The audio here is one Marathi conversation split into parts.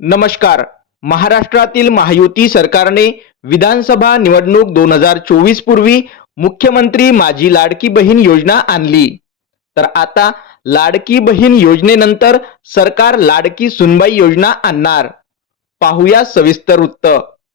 नमस्कार. महाराष्ट्रातील महायुती सरकारने विधानसभा निवडणूक दोन हजार चोवीस पूर्वी मुख्यमंत्री माझी लाडकी बहीण योजना आणली. तर आता लाडकी बहीण योजनेनंतर सरकार लाडकी सुनबाई योजना आणणार. पाहूया सविस्तर वृत्त.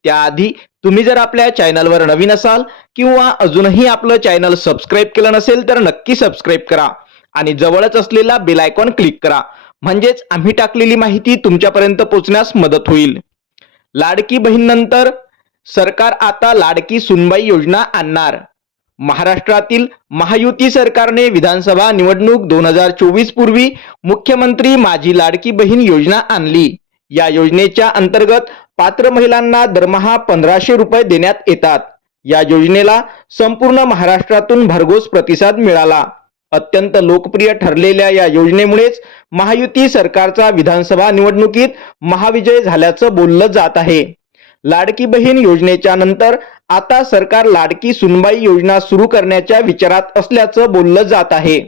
त्याआधी तुम्ही जर आपल्या चॅनलवर नवीन असाल किंवा अजूनही आपलं चॅनल सबस्क्राईब केलं नसेल तर नक्की सबस्क्राईब करा आणि जवळच असलेला बेल आयकॉन क्लिक करा. म्हणजेच आम्ही टाकलेली माहिती तुमच्यापर्यंत पोहोचण्यास मदत होईल. लाडकी बहीण नंतर सरकार आता लाडकी सुनबाई योजना आणणार. महाराष्ट्रातील महायुती सरकारने विधानसभा निवडणूक दोन हजार चोवीस पूर्वी मुख्यमंत्री माझी लाडकी बहीण योजना आणली. या योजनेच्या अंतर्गत पात्र महिलांना दरमहा पंधराशे रुपये देण्यात येतात. या योजनेला संपूर्ण महाराष्ट्रातून भरघोस प्रतिसाद मिळाला. अत्यंत लोकप्रिय ठरलेल्या या योजनेमुळेच महायुती सरकारचा विधानसभा निवडणुकीत महाविजय झाल्याचं बोललं जात आहे. लाडकी बहीण योजनेच्या नंतर आता सरकार लाडकी सुनबाई योजना सुरू करण्याच्या विचारात असल्याचं बोललं जात आहे.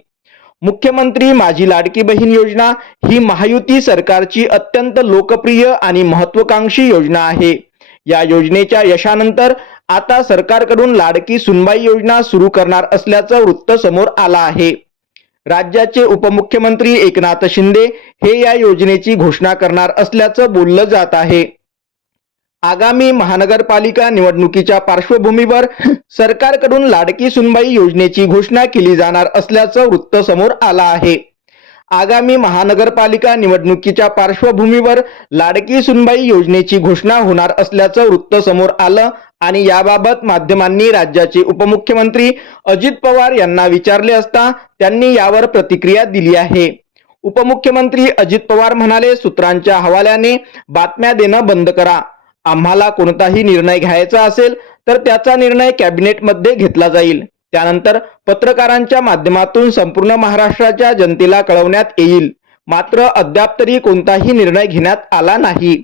मुख्यमंत्री माझी लाडकी बहीण योजना ही महायुती सरकारची अत्यंत लोकप्रिय आणि महत्वाकांक्षी योजना आहे. या योजनेच्या यशानंतर आता सरकारकडून लाडकी सुनबाई योजना सुरू करणार असल्याचं वृत्त समोर आलं आहे. राज्याचे उपमुख्यमंत्री एकनाथ शिंदे हे या योजनेची घोषणा करणार असल्याचं बोललं जात आहे. आगामी महानगरपालिका निवडणुकीच्या पार्श्वभूमीवर सरकारकडून लाडकी सुनबाई योजनेची घोषणा केली जाणार असल्याचं वृत्त समोर आलं आहे. आगामी महानगरपालिका निवडणुकीच्या पार्श्वभूमीवर लाडकी सुनबाई योजनेची घोषणा होणार असल्याचं वृत्त समोर आलं आणि याबाबत माध्यमांनी राज्याचे उपमुख्यमंत्री अजित पवार यांना विचारले असता त्यांनी यावर प्रतिक्रिया दिली आहे. उपमुख्यमंत्री अजित पवार म्हणाले सूत्रांच्या हवाल्याने बातम्या देणं बंद करा. आम्हाला कोणताही निर्णय घ्यायचा असेल तर त्याचा निर्णय कॅबिनेटमध्ये घेतला जाईल. त्यानंतर पत्रकारांच्या माध्यमातून संपूर्ण महाराष्ट्राच्या जनतेला कळवण्यात येईल. मात्र अद्याप तरी कोणताही निर्णय घेण्यात आला नाही.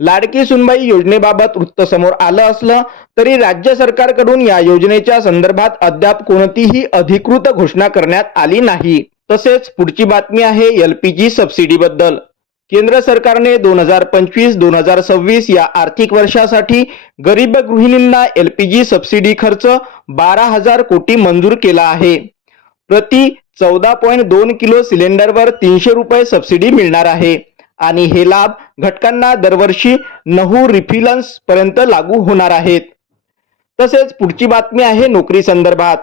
लाडकी सुनबाई योजनेबाबत वृत्त समोर आलं असलं तरी राज्य सरकारकडून या योजनेच्या संदर्भात अद्याप कोणतीही अधिकृत घोषणा करण्यात आली नाही. तसेच पुढची बातमी आहे एल पी सबसिडी बद्दल केंद्र सरकारने दोन हजार पंचवीस दोन हजार सव्वीस या आर्थिक वर्षासाठी गरीब गृहिणींना एल पी जी सबसिडी खर्च बारा हजार कोटी मंजूर केला आहे. प्रति चौदा पॉईंट दोन किलो सिलेंडरवर तीनशे रुपये सबसिडी मिळणार आहे. आणि हे लाभ घटकांना दरवर्षी नऊ रिफिलन्स पर्यंत लागू होणार आहेत. तसेच पुढची बातमी आहे नोकरी संदर्भात.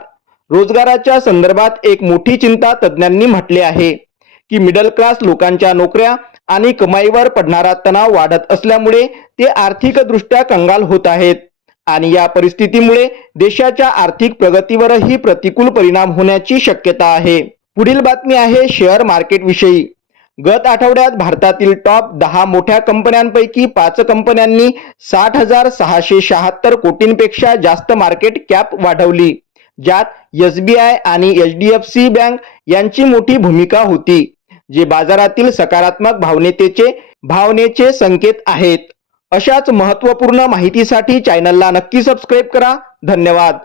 रोजगाराच्या संदर्भात एक मोठी चिंता तज्ज्ञांनी म्हटली आहे की मिडल क्लास लोकांच्या नोकऱ्या आणि कमाईवर पडणारा तणाव वाढत असल्यामुळे ते आर्थिकदृष्ट्या कंगाल होत आहेत आणि या परिस्थितीमुळे देशाच्या आर्थिक प्रगतीवरही प्रतिकूल परिणाम होण्याची शक्यता आहे. पुढील बातमी आहे शेअर मार्केट विषयी गत आठवड्यात भारतातील टॉप दहा मोठ्या कंपन्यांपैकी पाच कंपन्यांनी साठ हजार सहाशे शहात्तर कोटींपेक्षा जास्त मार्केट कॅप वाढवली ज्यात एस बी आय आणि H D F C bank यांची मोठी भूमिका होती जे बाजारातील सकारात्मक भावनेतेचे भावनेचे संकेत आहेत. अशाच महत्त्वपूर्ण माहितीसाठी चॅनलला नक्की सबस्क्राईब करा. धन्यवाद.